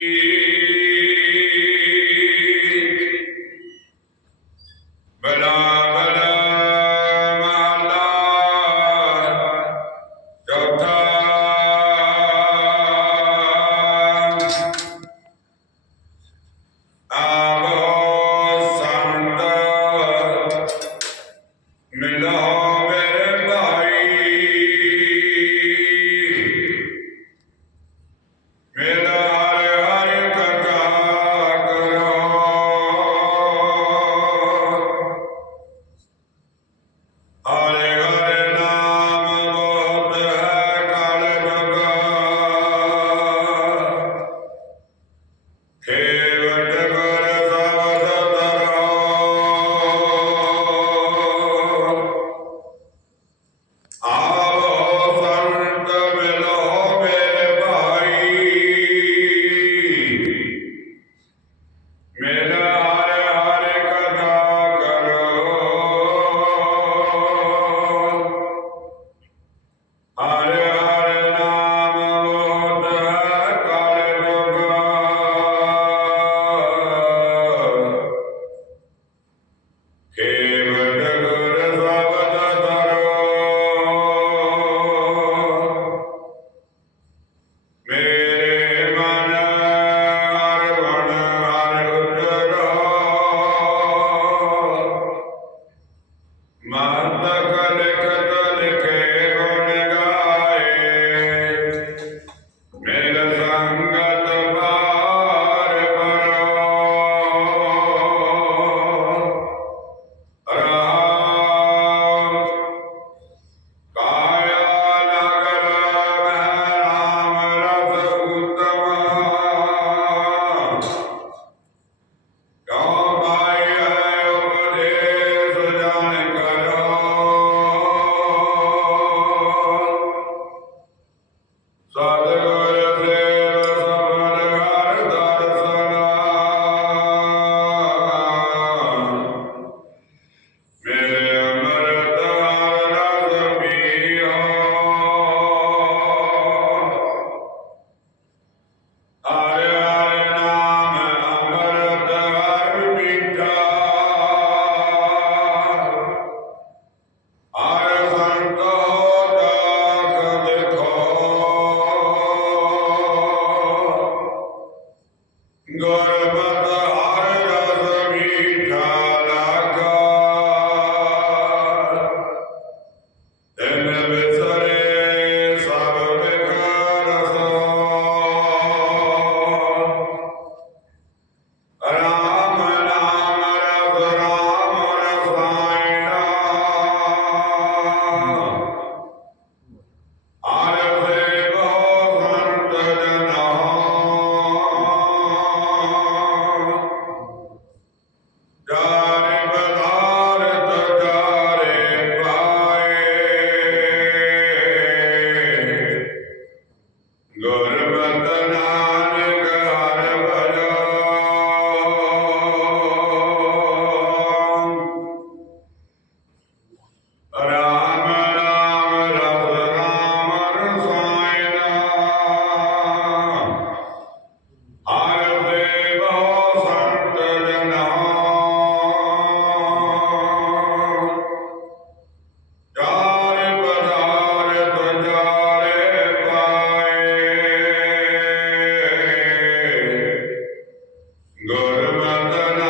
Yeah. ਮਾਰਦਾ పరమాత్మ